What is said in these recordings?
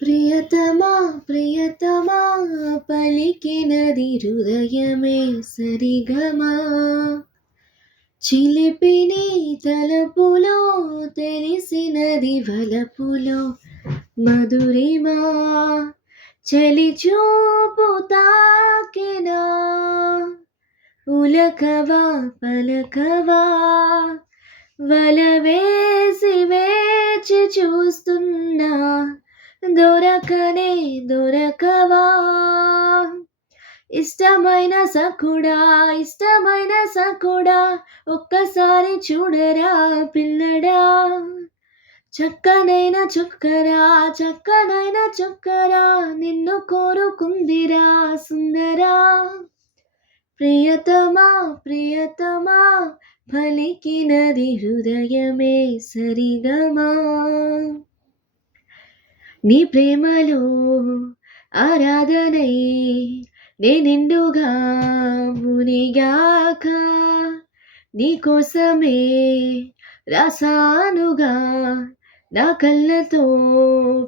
ప్రియతమా ప్రియతమా పలికినది హృదయమే సరిగమా చిలిపిని తలపులో తెలిసినది వలపులో మధురిమా చలి చూపు తాకెనా ఉలకవా పలకవా వల వేసి వేచి చూస్తున్నా దొరకనే దొరకవా ఇష్టమైన సకుడా ఒక్కసారి చూడరా పిల్లడా చక్కనైన చుక్కరా నిన్ను కోరుకుందిరా సుందరా ప్రియతమా పలికినది హృదయమే సరిగమా నీ ప్రేమలో ఆరాధనై నే నిండుగా మునిగాక నీ కోసమే రాసానుగా నా కళ్ళతో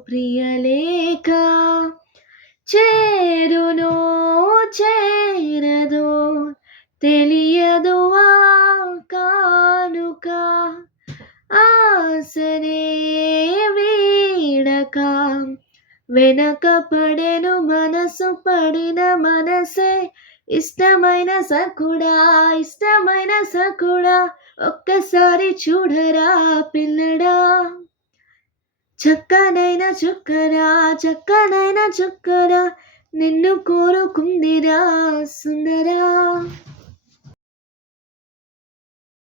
ప్రియలేఖ చేరునో చేరదో తెలియదు ఆ కానుక ఆసనే వీడక వెనక పడెను మనసు పడిన మనసే ఇష్టమైన సకుడా ఒక్కసారి చూడరా పిల్లడా చక్కనైన చుక్కరా నిన్ను కోరుకుందిరా సుందరా